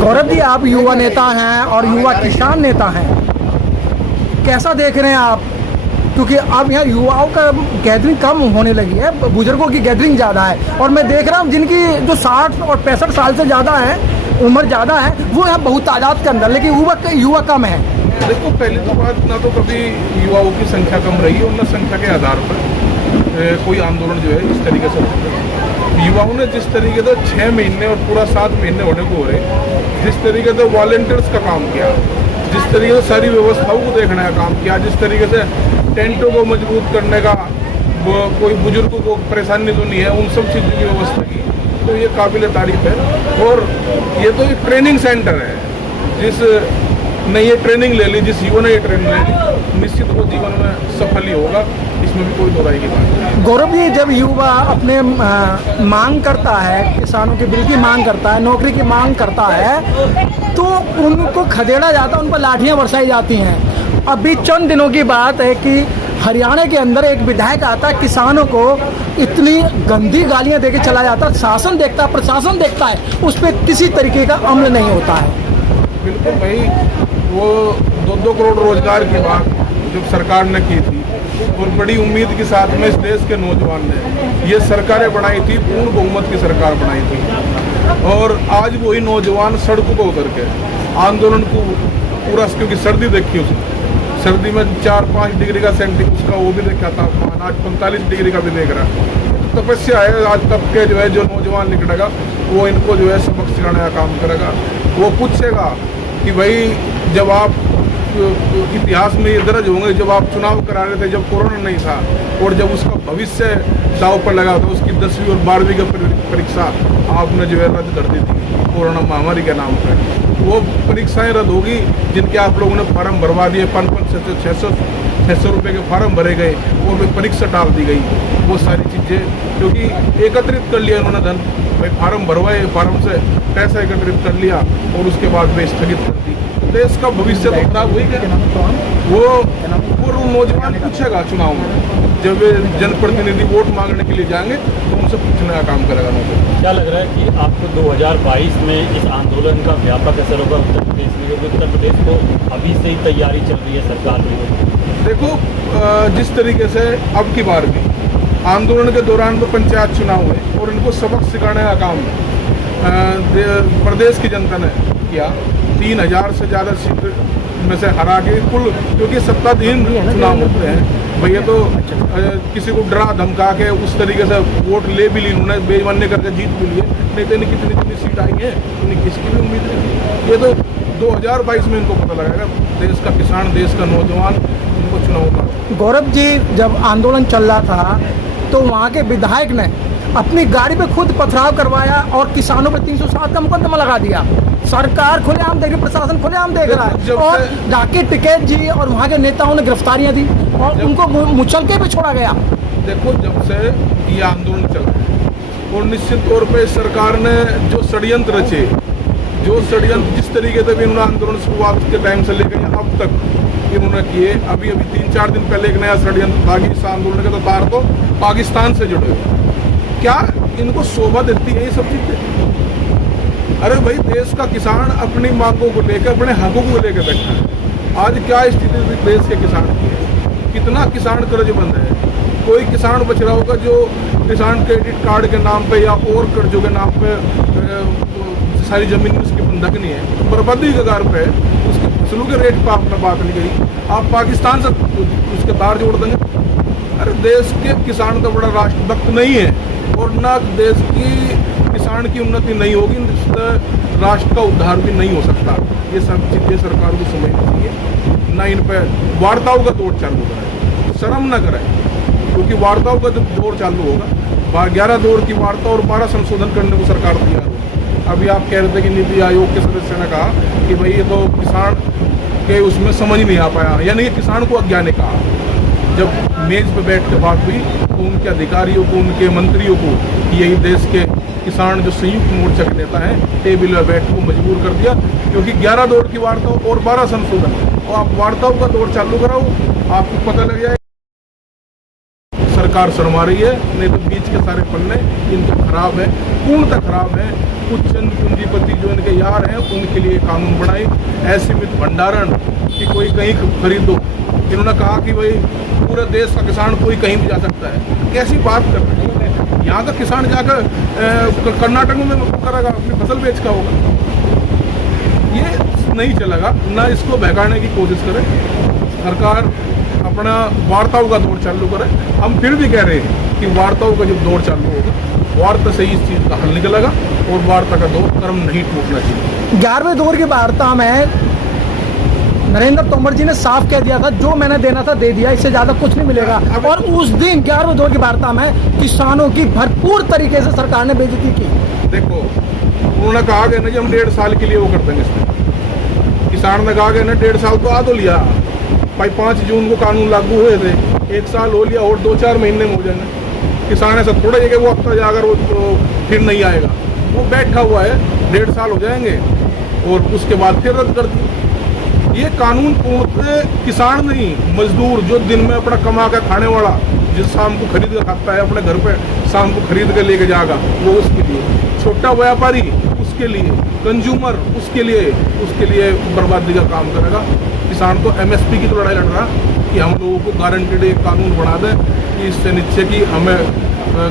गौरव जी, आप युवा नेता हैं और युवा किसान नेता हैं, कैसा देख रहे हैं आप? क्योंकि अब यहाँ युवाओं का गैदरिंग कम होने लगी है, बुजुर्गों की गैदरिंग ज़्यादा है, और मैं देख रहा हूँ जिनकी जो 60 और 65 साल से ज़्यादा है, उम्र ज़्यादा है, वो यहाँ बहुत तादाद के अंदर, लेकिन युवा कम है। देखो, पहली तो बात, ना तो कभी युवाओं की संख्या कम रही और न संख्या के आधार पर कोई आंदोलन जो है इस तरीके से होता है। युवाओं ने जिस तरीके से 6 महीने और पूरा 7 महीने होने को हो रहे, जिस तरीके से वॉलंटियर्स का काम किया, जिस तरीके से सारी व्यवस्थाओं को देखने का काम किया, जिस तरीके से टेंटों को मजबूत करने का, कोई बुजुर्गों को परेशानी तो नहीं है, उन सब चीज़ों की व्यवस्था की, तो ये काबिल तारीफ है। और ये तो एक ट्रेनिंग सेंटर है, जिस ने ये ट्रेनिंग ले ली, जिस युवा ने ये ट्रेनिंग ले ली, निश्चित वो जीवन में सफल ही होगा, इसमें भी कोई दो राय की बात नहीं। गौरव जी, जब युवा अपने मांग करता है, किसानों के बिल की मांग करता है, नौकरी की मांग करता है, तो उनको खदेड़ा जाता है, उन पर लाठियाँ बरसाई जाती हैं। अभी चंद दिनों की बात है कि हरियाणा के अंदर एक विधायक आता है, किसानों को इतनी गंदी गालियाँ देके चला जाता है, शासन देखता है, प्रशासन देखता है, उस पर किसी तरीके का अमल नहीं होता है। बिल्कुल भाई, वो 2-2 करोड़ रोजगार की बात जब सरकार ने की थी और बड़ी उम्मीद के साथ में इस देश के नौजवान ने ये सरकारें बनाई थी, पूर्ण बहुमत की सरकार बनाई थी, और आज वही नौजवान सड़कों पर उतर के आंदोलन को पूरा, क्योंकि सर्दी देखी उसने, सर्दी में 4-5 डिग्री का सेंटीग्रेड उसका वो भी देखा तापमान, आज 45 डिग्री का भी देख रहा है। तपस्या है, आज तब के जो है जो नौजवान निकलेगा वो इनको जो है सबक सिखाने का काम करेगा। वो पूछेगा कि भाई, जब आप इतिहास में ये दर्ज होंगे, जब आप चुनाव करा रहे थे, जब कोरोना नहीं था और जब उसका भविष्य दाव पर लगा था, उसकी 10वीं और 12वीं की परीक्षा आपने जो है रद्द कर दी थी कोरोना महामारी के नाम पर। वो परीक्षाएं रद्द होगी जिनके आप लोगों ने फार्म भरवा दिए, 500-600 रुपये के फार्म भरे गए और परीक्षा टाल दी गई। वो सारी चीज़ें क्योंकि एकत्रित कर लिया उन्होंने धन, भाई फार्म भरवाए, फार्म से पैसा एकत्रित कर लिया और उसके बाद वे स्थगित कर दी। देश का भविष्य तो खराब हुई क्या? वो नौजवान पूछेगा चुनाव में, जब वे जनप्रतिनिधि वोट मांगने के लिए जाएंगे तो उनसे पूछने का काम करेगा। क्या लग रहा है कि आपको 2022 में इस आंदोलन का व्यापक असर होगा उत्तर प्रदेश में, क्योंकि उत्तर प्रदेश को अभी से ही तैयारी चल रही है सरकार में? देखो, जिस तरीके से अब की बार भी आंदोलन के दौरान तो पंचायत चुनाव हुए और इनको सबक सिखाने का काम प्रदेश की जनता ने किया। 3000 से ज़्यादा सीट में से हरा के कुल, क्योंकि सत्ताधीन चुनाव होते हैं भैया, तो किसी को डरा धमका के उस तरीके से वोट ले भी ली उन्होंने, बेईमानी करके जीत भी लिए, नहीं तो इन्हें कितनी सीट आई है, उन्हें किसी की भी उम्मीद नहीं। ये तो 2022 में इनको पता लगेगा, देश का किसान, देश का नौजवान इनको चुनाव का। गौरव जी, जब आंदोलन चल रहा था तो वहाँ के विधायक ने अपनी गाड़ी पे खुद पथराव करवाया और किसानों पे 307 का मुकदमा लगा दिया। सरकार खुलेआम देख रही, प्रशासन खुलेआम देख रहा है, और जाके टिकैत जी और वहाँ के नेताओं ने गिरफ्तारियां दी और उनको मुचल के भी छोड़ा गया। देखो, जब से ये आंदोलन चला और निश्चित तौर पे सरकार ने जो षड्यंत्र रचे, जिस तरीके से भी इन्होंने आंदोलन शुरुआत के टाइम से लेकर अब तक इन्होंने किए, अभी 3-4 दिन पहले एक नया षड्यंत्र था कि इस आंदोलन के तो तार तो पाकिस्तान से जुड़े। क्या इनको शोभा देती है ये सब चीजें? अरे भाई, देश का किसान अपनी मांगों को लेकर, अपने हकों को लेकर बैठा है। आज क्या स्थिति देश के किसान की है? कितना किसान कर्जबंद है? कोई किसान बच रहा होगा जो किसान क्रेडिट कार्ड के नाम पे या और कर्जों के नाम पे सारी जमीन उसकी बंधक नहीं है, बर्बादी के कगार पे, उसके फसलों के रेट पर आपने बात नहीं करी, आप पाकिस्तान से उसके तार जोड़ देंगे। अरे, देश के किसान तो बड़ा राष्ट्रभक्त नहीं है और ना देश की किसान की उन्नति नहीं होगी, राष्ट्र का उद्धार भी नहीं हो सकता। ये सब चीजें सरकार को समझनी चाहिए, ना इन पर वार्ताओं का दौर चालू कराए, शर्म न कराए, क्योंकि वार्ताओं का जब दौर चालू होगा, 11 दौर की वार्ता और 12 संशोधन करने को सरकार तैयार होगी। अभी आप कह रहे थे कि नीति आयोग के सदस्य ने कहा कि भाई ये तो किसान के उसमें समझ नहीं आ पाया, यानी कि किसान को अज्ञानी कहा। जब मेज पे बैठ के बात हुई तो उनके अधिकारियों को, उनके मंत्रियों को, यही देश के किसान जो संयुक्त मोर्चा के नेता हैं, टेबल पर बैठ को मजबूर कर दिया, क्योंकि 11 दौर की वार्ता और 12 संशोधन, और आप वार्ताओं का दौर चालू कराओ, आपको पता लग जाए सरकार शर्मा रही है, नहीं तो बीच के सारे पन्ने इनको खराब है, पूर्णतः खराब है। कुछ चंद पूंजीपति जो इनके यार हैं उनके लिए कानून बनाई, असीमित भंडारण कि कोई कहीं खरीदो। इन्होंने कहा कि भाई पूरे देश का किसान कोई कहीं भी जा सकता है। कैसी बात कर रहे हैं? यहाँ का किसान जाकर कर्नाटक में करेगा, अपनी फसल बेच का होगा। ये नहीं चलेगा, ना इसको बहकाने की कोशिश करे सरकार। अपना वार्ताओं का दौर चालू करे। हम फिर भी कह रहे हैं कि वार्ताओं का जब दौर चालू होगा, वार्ता से ही इस चीज़ का हल निकलेगा और वार्ता का दौर कर्म नहीं टूटना चाहिए। 11वें दौर की वार्ता में नरेंद्र तोमर जी ने साफ कह दिया था, जो मैंने देना था दे दिया, इससे ज्यादा कुछ नहीं मिलेगा। और उस दिन 11वें दौर की वार्ता में किसानों की भरपूर तरीके से सरकार ने बेइज्जती की। देखो, उन्होंने कहा गया ना कि हम 1.5 साल के लिए वो कर देंगे इसमें। किसान ने कहा गया ना 1.5 साल तो आ तो लिया भाई, 5 जून को कानून लागू हुए थे, 1 साल हो लिया और 2-4 महीने में हो जाएंगे। किसान ऐसा थोड़ा है कि वो हफ्ता जाकर वो तो फिर नहीं आएगा, वो बैठा हुआ है, 1.5 साल हो जाएंगे और उसके बाद फिर रद्द कर दिए। ये कानून पूर्णतः किसान नहीं, मजदूर जो दिन में अपना कमा कर खाने वाला, जो शाम को खरीद कर खाता है, अपने घर पे शाम को खरीद कर लेके जाएगा, वो उसके लिए, छोटा व्यापारी उसके लिए, कंज्यूमर उसके लिए बर्बादी का काम करेगा। किसान तो एमएसपी की तो लड़ाई लड़ रहा कि हम लोगों को गारंटीड एक कानून बना दें कि इससे नीचे की हमें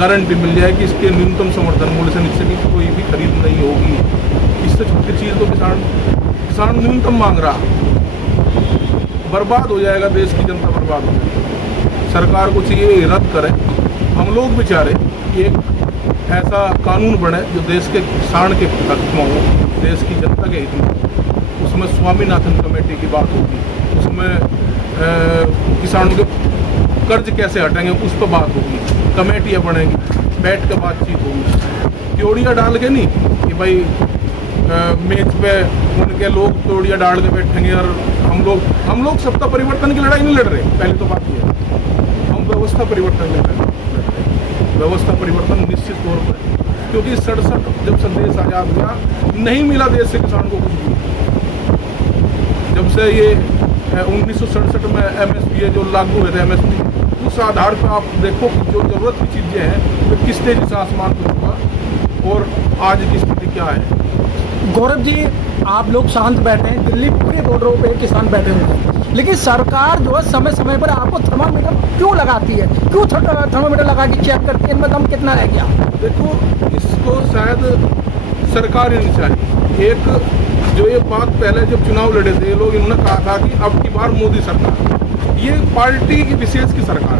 गारंटी मिल जाए कि इसके न्यूनतम समर्थन मूल्य से नीचे की कोई भी खरीद नहीं होगी। इससे छोटी चीज़ तो किसान न्यूनतम मांग रहा। बर्बाद हो जाएगा, देश की जनता बर्बाद हो जाएगी। सरकार को चाहिए रद्द करे। हम लोग भी चाह रहे कि एक ऐसा कानून बने जो देश के किसान के हक में हो, देश की जनता के हित में। उसमें स्वामीनाथन कमेटी की बात होगी, उसमें किसानों के कर्ज कैसे हटेंगे उस पर बात होगी, कमेटियाँ बनेंगी, बैठ कर बातचीत होगी। त्योड़ियाँ डाल के नहीं कि भाई मेज पे उनके लोग त्योड़ियाँ डाल के बैठेंगे और हम लोग सत्ता परिवर्तन की लड़ाई नहीं लड़ रहे। पहले तो बात ये है, हम व्यवस्था परिवर्तन लड़ रहे हैं। व्यवस्था परिवर्तन निश्चित तौर पर, क्योंकि 67 जब से देश आज़ाद हुआ नहीं मिला देश से किसान को कुछ भी। जब से ये 1967 में एमएसपी जो लागू हुए थे, एमएसपी, उस आधार पर आप देखो जो ज़रूरत की चीज़ें हैं तो किस तेजी से आसमान पर हुआ और आज की स्थिति क्या है। गौरव जी, आप लोग शांत बैठे हैं, दिल्ली पूरे बॉर्डरों पे किसान बैठे हुए हैं, लेकिन सरकार जो है समय समय पर आपको थर्मामीटर क्यों लगाती है? क्यों थर्मामीटर लगा के चेक करती है इनमें दम कितना रह गया? देखो, इसको शायद सरकार ही नहीं चाहिए। एक जो ये बात पहले जब चुनाव लड़े थे लोग, इन्होंने कहा था कि अब की बार मोदी सरकार, ये पार्टी की विशेष की सरकार,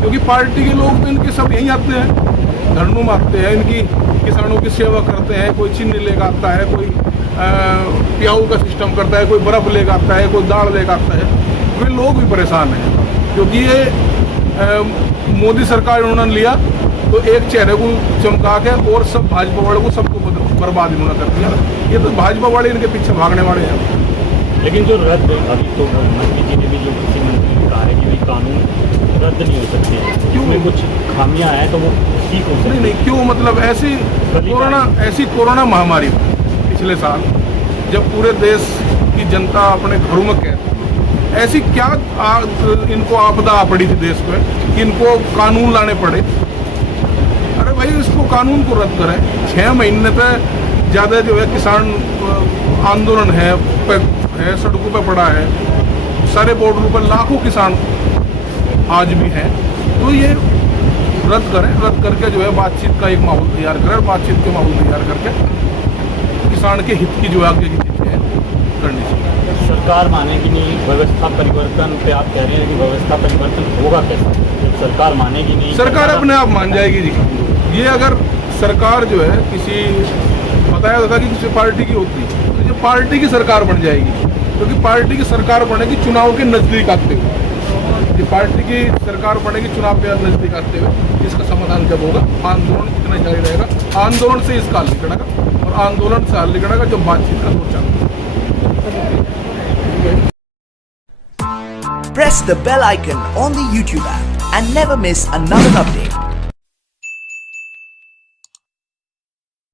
क्योंकि पार्टी के लोग तो इनके सब यहीं आते हैं, धरनों में आते हैं, इनकी किसानों की सेवा करते हैं। कोई चिन्ह लेकर आता है, कोई प्याऊ का सिस्टम करता है, कोई बर्फ लेकर आता है, कोई दाल लेकर आता है। वे लोग भी परेशान हैं क्योंकि ये मोदी सरकार उन्होंने लिया तो एक चेहरे को चमका के और सब भाजपा वाले को सबको बर्बाद इन्होंने कर दिया। ये तो भाजपा वाले इनके पीछे भागने वाले हैं। लेकिन जो रद्द, अभी तो मंत्री जी ने भी, जो कृषि मंत्री ने कहा है कि भाई कानून रद्द नहीं हो सकते, क्यों में कुछ खामियां हैं तो वो ठीक हो सकती नहीं, क्यों, मतलब ऐसी कोरोना महामारी पिछले साल जब पूरे देश की जनता अपने घरों में कैद, ऐसी क्या इनको आपदा आ पड़ी थी देश पे कि इनको कानून लाने पड़े। अरे भाई, इसको कानून को रद्द करें। 6 महीने तक ज़्यादा जो है किसान आंदोलन है, सड़कों पे पड़ा है, सारे बॉर्डरों पर लाखों किसान आज भी हैं। तो ये रद्द करें, रद्द करके जो है बातचीत का एक माहौल तैयार करें, बातचीत के माहौल तैयार करके किसान के हित की जो आगे की चीज़ें हैं करनी चाहिए। सरकार मानेगी नहीं, व्यवस्था परिवर्तन पे आप कह रहे हैं कि व्यवस्था परिवर्तन होगा कैसे जब सरकार मानेगी नहीं? सरकार अपने आप मान जाएगी जी। ये अगर सरकार जो है किसी, बताया था कि किसी पार्टी की होती तो ये पार्टी की सरकार बन जाएगी, क्योंकि पार्टी की सरकार बनेगी चुनाव के नज़दीक आते हुए। ये पार्टी की सरकार बनेगी चुनाव के नज़दीक आते हुए। इसका समाधान जब होगा, आंदोलन कितना जारी रहेगा, आंदोलन से इसका हल निकलेगा और आंदोलन से हल निकलेगा जब बातचीत का दौर चालू। Press the bell icon on the YouTube app and never miss another update.